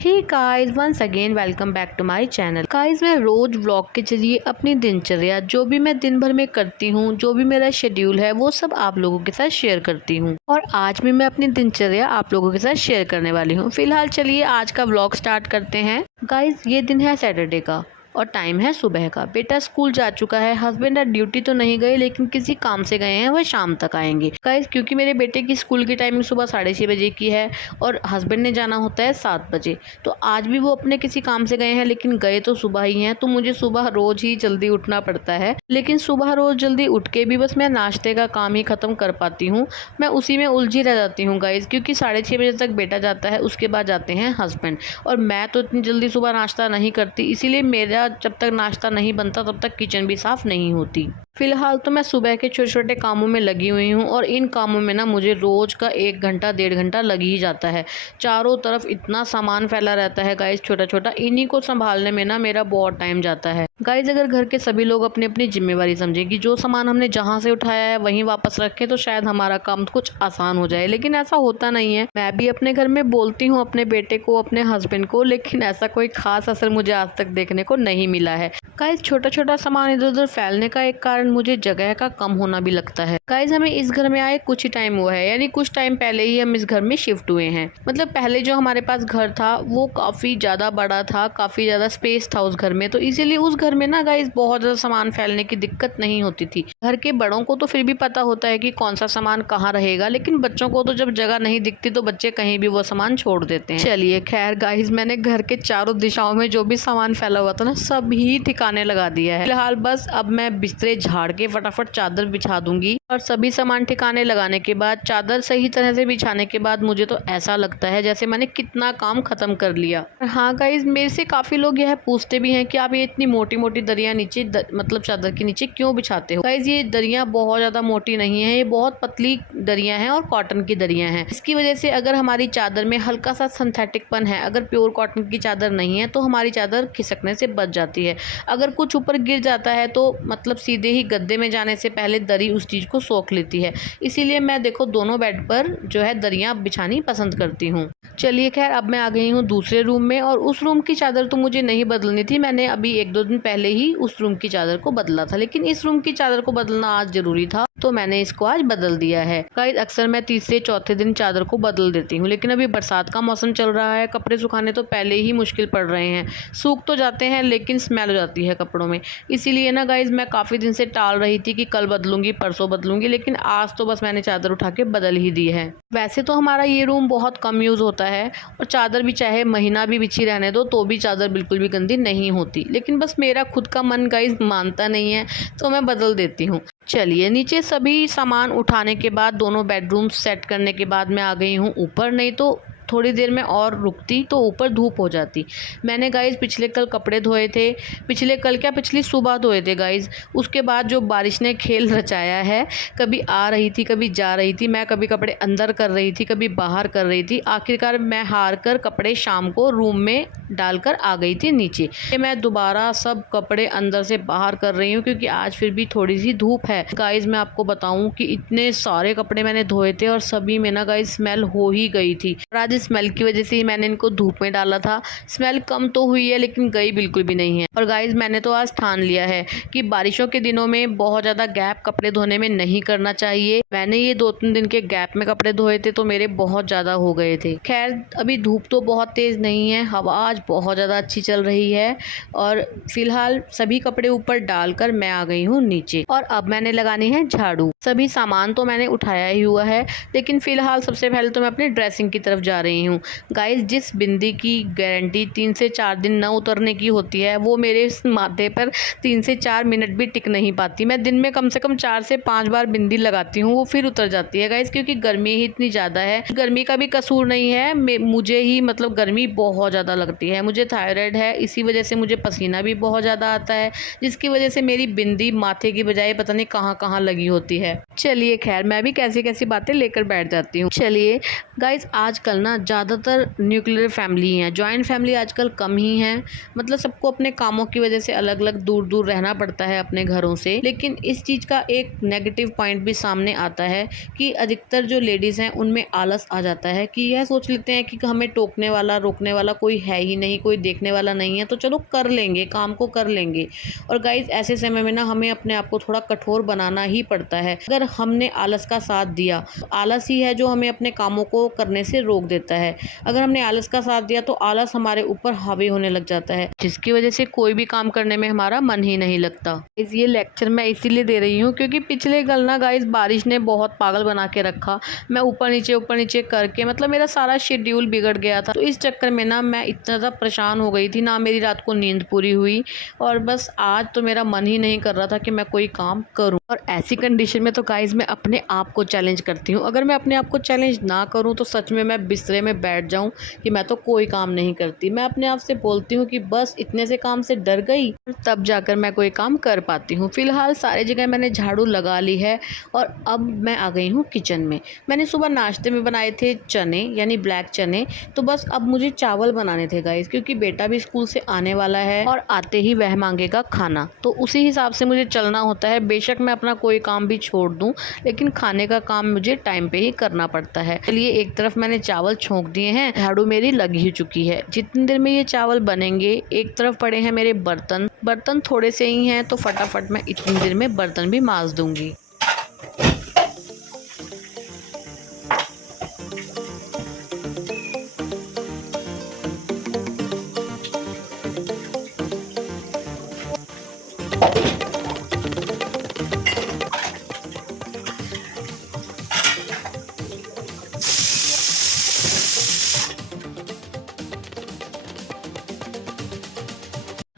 Hey guys, once again welcome back to my channel. Guys, मैं रोज vlog के जरिए अपनी दिनचर्या जो भी मैं दिन भर में करती हूँ, जो भी मेरा शेड्यूल है, वो सब आप लोगों के साथ शेयर करती हूँ। और आज भी मैं अपनी दिनचर्या आप लोगों के साथ शेयर करने वाली हूँ। फिलहाल चलिए आज का व्लॉग स्टार्ट करते हैं। गाइस, ये दिन है सैटरडे का और टाइम है सुबह का। बेटा स्कूल जा चुका है। हस्बैंड आज ड्यूटी तो नहीं गए, लेकिन किसी काम से गए हैं, वह शाम तक आएंगे। गाइस, क्योंकि मेरे बेटे की स्कूल की टाइमिंग सुबह 6:30 बजे की है और हस्बैंड ने जाना होता है 7 बजे, तो आज भी वो अपने किसी काम से गए हैं, लेकिन गए तो सुबह ही हैं। तो मुझे सुबह रोज ही जल्दी उठना पड़ता है, लेकिन सुबह रोज जल्दी उठ के भी बस मैं नाश्ते का काम ही खत्म कर पाती हूँ। मैं उसी में उलझी रह जाती हूँ गाइस, क्योंकि 6:30 बजे तक बेटा जाता है, उसके बाद जाते हैं हस्बैंड, और मैं तो इतनी जल्दी सुबह नाश्ता नहीं करती। इसीलिए मेरा जब तक नाश्ता नहीं बनता तब तक किचन भी साफ नहीं होती। फिलहाल तो मैं सुबह के छोटे छोटे कामों में लगी हुई हूँ, और इन कामों में ना मुझे रोज का 1 घंटा 1.5 घंटा लग ही जाता है। चारों तरफ इतना सामान फैला रहता है गाइस, छोटा छोटा, इन्हीं को संभालने में ना मेरा बहुत टाइम जाता है। गाइस, अगर घर के सभी लोग अपनी अपनी जिम्मेवारी समझें कि जो सामान हमने जहाँ से उठाया है वहीं वापस रखें, तो शायद हमारा काम कुछ आसान हो जाए, लेकिन ऐसा होता नहीं है। मैं भी अपने घर में बोलती हूँ अपने बेटे को, अपने हस्बैंड को, लेकिन ऐसा कोई खास असर मुझे आज तक देखने को नहीं मिला है। गाइस, छोटा छोटा सामान इधर उधर फैलने का एक कारण मुझे जगह का कम होना भी लगता है। गाइस, हमें इस घर में आए कुछ ही टाइम हुआ है, यानी कुछ टाइम पहले ही हम इस घर में शिफ्ट हुए हैं। मतलब पहले जो हमारे पास घर था वो काफी ज्यादा बड़ा था, काफी ज्यादा स्पेस था उस घर में, तो इसीलिए उस घर में ना गाइस बहुत ज्यादा सामान फैलने की दिक्कत नहीं होती थी। घर के बड़ों को तो फिर भी पता होता है कि कौन सा सामान कहाँ रहेगा, लेकिन बच्चों को तो जब जगह नहीं दिखती तो बच्चे कहीं भी वो सामान छोड़ देते हैं। चलिए खैर गाइस, मैंने घर के चारों दिशाओं में जो भी सामान फैला हुआ था ना, सब ही ठिकाने लगा दिया है। फिलहाल बस अब मैं बिस्तरे झाड़ के फटाफट चादर बिछा दूंगी, और सभी सामान ठिकाने लगाने के बाद, चादर सही तरह से बिछाने के बाद, मुझे तो ऐसा लगता है जैसे मैंने कितना काम खत्म कर लिया। हाँ गाइस, मेरे से काफी लोग यह पूछते भी हैं कि आप ये इतनी मोटी मोटी दरिया नीचे मतलब चादर के नीचे क्यों बिछाते हो। गाइस, ये दरिया बहुत ज्यादा मोटी नहीं है, ये बहुत पतली दरिया है और कॉटन की दरिया है। इसकी वजह से अगर हमारी चादर में हल्का सा सिंथेटिकपन है, अगर प्योर कॉटन की चादर नहीं है, तो हमारी चादर खिसकने से बच जाती है। अगर कुछ ऊपर गिर जाता है तो मतलब सीधे ही गद्दे में जाने से पहले दरी उस चीज को सोख लेती है। इसीलिए मैं देखो दोनों बेड पर जो है दरियां बिछानी पसंद करती हूँ। चलिए खैर, अब मैं आ गई हूँ दूसरे रूम में, और उस रूम की चादर तो मुझे नहीं बदलनी थी। मैंने अभी 1-2 दिन पहले ही उस रूम की चादर को बदला था, लेकिन इस रूम की चादर को बदलना आज जरूरी था, तो मैंने इसको आज बदल दिया है। गाइस, अक्सर मैं तीसरे चौथे दिन चादर को बदल देती हूँ, लेकिन अभी बरसात का मौसम चल रहा है, कपड़े सुखाने तो पहले ही मुश्किल पड़ रहे हैं। सूख तो जाते हैं लेकिन स्मेल हो जाती है कपड़ों में। इसीलिए ना गाइस, मैं काफी दिन से टाल रही थी कि कल बदलूंगी, परसों बदलूंगी, लेकिन आज तो बस मैंने चादर उठा के बदल ही दी है। वैसे तो हमारा ये रूम बहुत कम यूज होता है, और चादर भी चाहे महीना भी बिछी रहने दो तो भी चादर बिल्कुल भी गंदी नहीं होती, लेकिन बस मेरा खुद का मन गाइस मानता नहीं है, तो मैं बदल देती हूँ। चलिए, नीचे सभी सामान उठाने के बाद, दोनों बेडरूम सेट करने के बाद मैं आ गई हूँ ऊपर। नहीं तो थोड़ी देर में और रुकती तो ऊपर धूप हो जाती। मैंने गाइस पिछले कल कपड़े धोए थे, पिछले कल क्या पिछली सुबह धोए थे गाइस। उसके बाद जो बारिश ने खेल रचाया है, कभी आ रही थी कभी जा रही थी, मैं कभी कपड़े अंदर कर रही थी कभी बाहर कर रही थी। आखिरकार मैं हार कर कपड़े शाम को रूम में डालकर आ गई थी नीचे। मैं दोबारा सब कपड़े अंदर से बाहर कर रही हूँ, क्योंकि आज फिर भी थोड़ी सी धूप है। गाइस, मैं आपको बताऊं कि इतने सारे कपड़े मैंने धोए थे और सभी में ना गाइस स्मेल हो ही गई थी। आज स्मेल की वजह से ही मैंने इनको धूप में डाला था। स्मेल कम तो हुई है, लेकिन गई बिल्कुल भी नहीं है। और गाइस, मैंने तो आज ठान लिया है कि बारिशों के दिनों में बहुत ज्यादा गैप कपड़े धोने में नहीं करना चाहिए। मैंने ये 2-3 दिन के गैप में कपड़े धोए थे तो मेरे बहुत ज्यादा हो गए थे। खैर, अभी धूप तो बहुत तेज नहीं है, हवा आज बहुत ज्यादा अच्छी चल रही है, और फिलहाल सभी कपड़े ऊपर डालकर मैं आ गई हूँ नीचे, और अब मैंने लगानी है झाड़ू। सभी सामान तो मैंने उठाया ही हुआ है, लेकिन फिलहाल सबसे पहले तो मैं अपनी ड्रेसिंग की तरफ जा रही हूँ। गाइस, जिस बिंदी की गारंटी 3 से 4 दिन न उतरने की होती है, वो मेरे इस माथे पर 3 से 4 मिनट भी टिक नहीं पाती। मैं दिन में कम से कम 4 से 5 बार बिंदी लगाती हूँ, वो फिर उतर जाती है गाइस, क्योंकि गर्मी ही इतनी ज़्यादा है। गर्मी का भी कसूर नहीं है, मुझे ही मतलब गर्मी बहुत ज़्यादा लगती है। मुझे थायराइड है, इसी वजह से मुझे पसीना भी बहुत ज़्यादा आता है, जिसकी वजह से मेरी बिंदी माथे की बजाय पता नहीं कहाँ कहाँ लगी होती है। चलिए खैर, मैं भी कैसी कैसी बातें लेकर बैठ जाती हूँ। चलिए गाइस, आजकल ना ज़्यादातर न्यूक्लियर फैमिली हैं, जॉइंट फैमिली आजकल कम ही हैं। मतलब सबको अपने कामों की वजह से अलग अलग दूर दूर रहना पड़ता है अपने घरों से। लेकिन इस चीज़ का एक नेगेटिव पॉइंट भी सामने आता है कि अधिकतर जो लेडीज़ हैं उनमें आलस आ जाता है कि यह सोच लेते हैं कि हमें टोकने वाला रोकने वाला कोई है ही नहीं, कोई देखने वाला नहीं है, तो चलो कर लेंगे, काम को कर लेंगे। और गाइज ऐसे समय में ना हमें अपने आप को थोड़ा कठोर बनाना ही पड़ता है। अगर हमने आलस का साथ दिया तो आलस ही है जो हमें अपने कामों को करने से रोक देता है। अगर हमने आलस का साथ दिया तो आलस हमारे ऊपर हावी होने लग जाता है, जिसकी वजह से कोई भी काम करने में हमारा मन ही नहीं लगता। ये लेक्चर मैं इसीलिए दे रही हूँ क्योंकि पिछले कल ना गाइज बारिश ने बहुत पागल बना के रखा। मैं ऊपर नीचे करके मतलब मेरा सारा शेड्यूल बिगड़ गया था। तो इस चक्कर में ना मैं इतना ज़्यादा परेशान हो गई थी, ना मेरी रात को नींद पूरी हुई और बस आज तो मेरा मन ही नहीं कर रहा था कि मैं कोई काम करूं। और ऐसी कंडीशन में तो गाइज मैं अपने आप को चैलेंज करती हूँ। अगर मैं अपने आप को चैलेंज ना करूं तो सच में मैं बिस्तरे में बैठ जाऊं कि मैं तो कोई काम नहीं करती। मैं अपने आप से बोलती हूँ कि बस इतने से काम से डर गई, तब जाकर मैं कोई काम कर पाती हूँ। फिलहाल सारी जगह मैंने झाड़ू लगा ली है और अब मैं आ गई हूँ किचन में। मैंने सुबह नाश्ते में बनाए थे चने, यानी ब्लैक चने। तो बस अब मुझे चावल बनाने थे गाइज, क्योंकि बेटा भी स्कूल से आने वाला है और आते ही वह मांगेगा खाना। तो उसी हिसाब से मुझे चलना होता है। बेशक मैं अपना कोई काम भी छोड़ दूं, लेकिन खाने का काम मुझे टाइम पे ही करना पड़ता है। चलिए, एक तरफ मैंने चावल छोंक दिए हैं, झाड़ू मेरी लग ही चुकी है। जितनी देर में ये चावल बनेंगे, एक तरफ पड़े हैं मेरे बर्तन थोड़े से ही हैं, तो फटाफट मैं इतनी देर में बर्तन भी मांज दूंगी।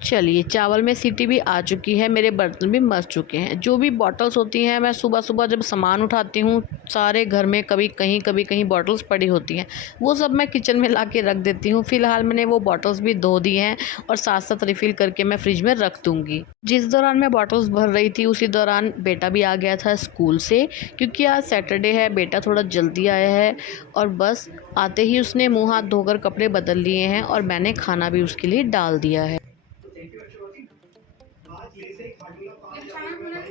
चलिए, चावल में सीटी भी आ चुकी है, मेरे बर्तन भी मस चुके हैं। जो भी बॉटल्स होती हैं, मैं सुबह सुबह जब सामान उठाती हूँ, सारे घर में कभी कहीं बॉटल्स पड़ी होती हैं, वो सब मैं किचन में ला के रख देती हूँ। फिलहाल मैंने वो बॉटल्स भी धो दी हैं और साथ साथ रिफ़िल करके मैं फ्रिज में रख दूँगी। जिस दौरान मैं बॉटल्स भर रही थी उसी दौरान बेटा भी आ गया था स्कूल से, क्योंकि आज सैटरडे है। बेटा थोड़ा जल्दी आया है और बस आते ही उसने मुँह हाथ धोकर कपड़े बदल लिए हैं और मैंने खाना भी उसके लिए डाल दिया है।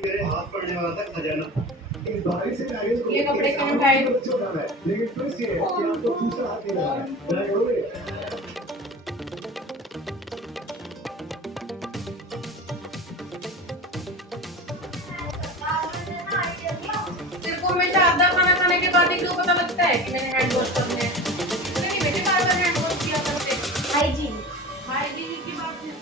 मेरे हाथ पड़ने वाला था खजाना। इस बारिश से ये कपड़े क्यों उठाए? लेकिन ट्विस्ट ये है कि आपको दूसरा हाथ नहीं लगा है। क्या करोगे? तेरे को हमेशा आधा खाना खाने के बाद ही क्यों पता लगता है कि मैंने हैंड वॉश करने हैं? नहीं, बेटे बार-बार हैंड वॉश किया करते। हाइजीन की बात है।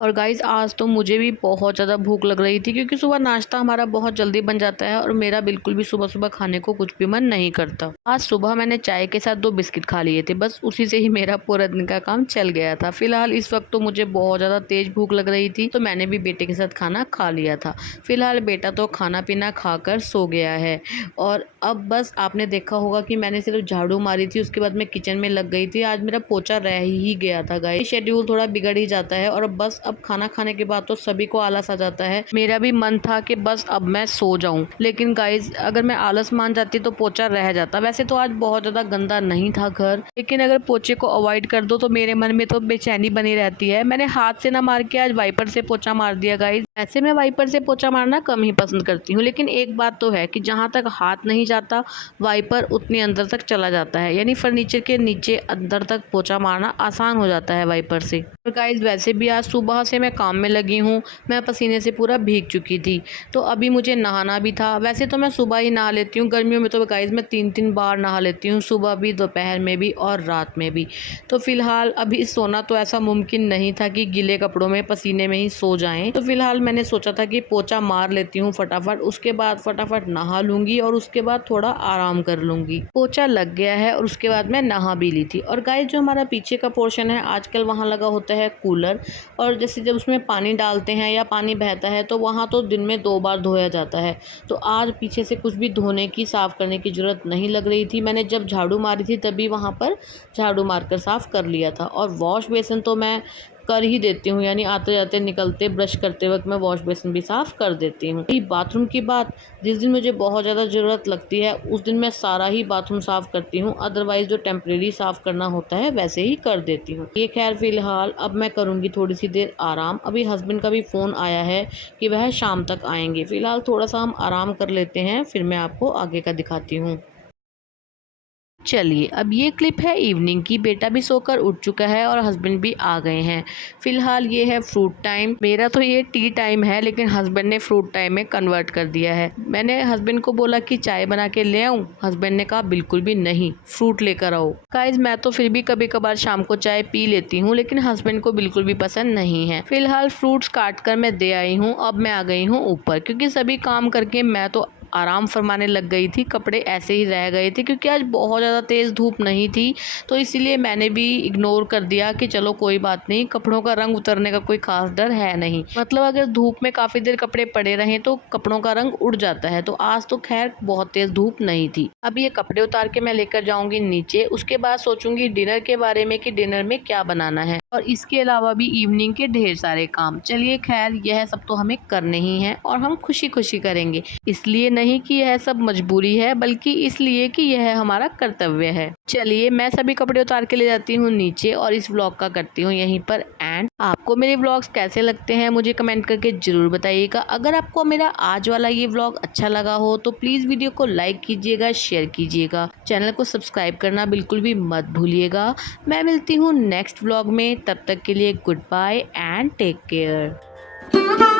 और गाइज़ आज तो मुझे भी बहुत ज़्यादा भूख लग रही थी, क्योंकि सुबह नाश्ता हमारा बहुत जल्दी बन जाता है और मेरा बिल्कुल भी सुबह सुबह खाने को कुछ भी मन नहीं करता। आज सुबह मैंने चाय के साथ 2 बिस्किट खा लिए थे, बस उसी से ही मेरा पूरा दिन का काम चल गया था। फिलहाल इस वक्त तो मुझे बहुत ज़्यादा तेज़ भूख लग रही थी, तो मैंने भी बेटे के साथ खाना खा लिया था। फिलहाल बेटा तो खाना पीना खाकर सो गया है और अब बस आपने देखा होगा कि मैंने सिर्फ झाड़ू मारी थी, उसके बाद मैं किचन में लग गई थी। आज मेरा पोछा रह ही गया था गाइस। शेड्यूल थोड़ा बिगड़ ही जाता है और बस अब खाना खाने के बाद तो सभी को आलस आ जाता है। मेरा भी मन था कि बस अब मैं सो जाऊं, लेकिन गाइस अगर मैं आलस मान जाती तो पोछा रह जाता। वैसे तो आज बहुत ज़्यादा गंदा नहीं था घर, लेकिन अगर पोछे को अवॉइड कर दो तो मेरे मन में तो बेचैनी बनी रहती है। मैंने हाथ से ना मार के आज वाइपर से पोछा मार दिया गाइस। ऐसे मैं वाइपर से पोछा मारना कम ही पसंद करती हूँ, लेकिन एक बात तो है कि जहाँ तक हाथ नहीं जाता वाइपर उतनी अंदर तक चला जाता है, यानी फर्नीचर के नीचे अंदर तक पोछा मारना आसान हो जाता है वाइपर से। और गाइस वैसे भी आज सुबह से मैं काम में लगी हूँ, मैं पसीने से पूरा भीग चुकी थी, तो अभी मुझे नहाना भी था। वैसे तो मैं सुबह ही नहा लेती हूँ, गर्मियों में तो गाइस मैं 3-3 बार नहा लेती हूँ, सुबह भी, दोपहर में भी और रात में भी। तो फिलहाल अभी सोना तो ऐसा मुमकिन नहीं था कि गीले कपड़ों में पसीने में ही सो जाएं, तो फिलहाल मैंने सोचा था कि पोछा मार लेती हूँ फटाफट, उसके बाद फटाफट नहा लूँगी और उसके बाद थोड़ा आराम कर लूँगी। पोछा लग गया है और उसके बाद मैं नहा भी ली थी। और गाइस जो हमारा पीछे का पोर्शन है, आजकल वहाँ लगा होता है कूलर, और जैसे जब उसमें पानी डालते हैं या पानी बहता है तो वहाँ तो दिन में 2 बार धोया जाता है। तो आज पीछे से कुछ भी धोने की, साफ़ करने की ज़रूरत नहीं लग रही थी। मैंने जब झाड़ू मारी थी तभी वहाँ पर झाड़ू मारकर साफ़ कर लिया था। और वॉश बेसिन तो मैं कर ही देती हूँ, यानी आते जाते निकलते ब्रश करते वक्त मैं वॉश बेसिन भी साफ़ कर देती हूँ। बाथरूम की बात, जिस दिन मुझे बहुत ज़्यादा ज़रूरत लगती है उस दिन मैं सारा ही बाथरूम साफ़ करती हूँ, अदरवाइज़ जो टेम्परेरी साफ़ करना होता है वैसे ही कर देती हूँ। ये खैर फ़िलहाल अब मैं करूँगी थोड़ी सी देर आराम। अभी हस्बैंड का भी फ़ोन आया है कि वह शाम तक आएंगे। फ़िलहाल थोड़ा सा हम आराम कर लेते हैं, फिर मैं आपको आगे का दिखाती हूँ। चलिए, अब ये क्लिप है इवनिंग की। बेटा भी सोकर उठ चुका है और हस्बैंड भी आ गए हैं। फ़िलहाल ये है फ्रूट टाइम। मेरा तो ये टी टाइम है, लेकिन हस्बैंड ने फ्रूट टाइम में कन्वर्ट कर दिया है। मैंने हस्बैंड को बोला कि चाय बना के ले आऊँ, हस्बैंड ने कहा बिल्कुल भी नहीं, फ्रूट लेकर आओ। गाइस, मैं तो फिर भी कभी कभार शाम को चाय पी लेती हूँ, लेकिन हस्बैंड को बिल्कुल भी पसंद नहीं है। फ़िलहाल फ्रूट्स काट कर मैं दे आई हूँ। अब मैं आ गई हूँ ऊपर, क्योंकि सभी काम करके मैं तो आराम फरमाने लग गई थी। कपड़े ऐसे ही रह गए थे क्योंकि आज बहुत ज़्यादा तेज़ धूप नहीं थी, तो इसीलिए मैंने भी इग्नोर कर दिया कि चलो कोई बात नहीं, कपड़ों का रंग उतरने का कोई खास डर है नहीं। मतलब अगर धूप में काफ़ी देर कपड़े पड़े रहें तो कपड़ों का रंग उड़ जाता है। तो आज तो खैर बहुत तेज़ धूप नहीं थी। अब ये कपड़े उतार के मैं लेकर जाऊंगी नीचे। उसके बाद सोचूंगी डिनर के बारे में कि डिनर में क्या बनाना है, और इसके अलावा भी इवनिंग के ढेर सारे काम। चलिए खैर, यह सब तो हमें करने ही है और हम खुशी खुशी करेंगे। इसलिए नहीं कि यह सब मजबूरी है, बल्कि इसलिए कि यह हमारा कर्तव्य है। चलिए, मैं सभी कपड़े उतार के ले जाती हूँ नीचे और इस व्लॉग का करती हूँ यहीं पर एंड। आपको मेरे व्लॉग्स कैसे लगते हैं मुझे कमेंट करके जरूर बताइएगा। अगर आपको मेरा आज वाला ये व्लॉग अच्छा लगा हो तो प्लीज़ वीडियो को लाइक कीजिएगा, शेयर कीजिएगा, चैनल को सब्सक्राइब करना बिल्कुल भी मत भूलिएगा। मैं मिलती हूँ नेक्स्ट व्लॉग में, तब तक के लिए good bye and take care.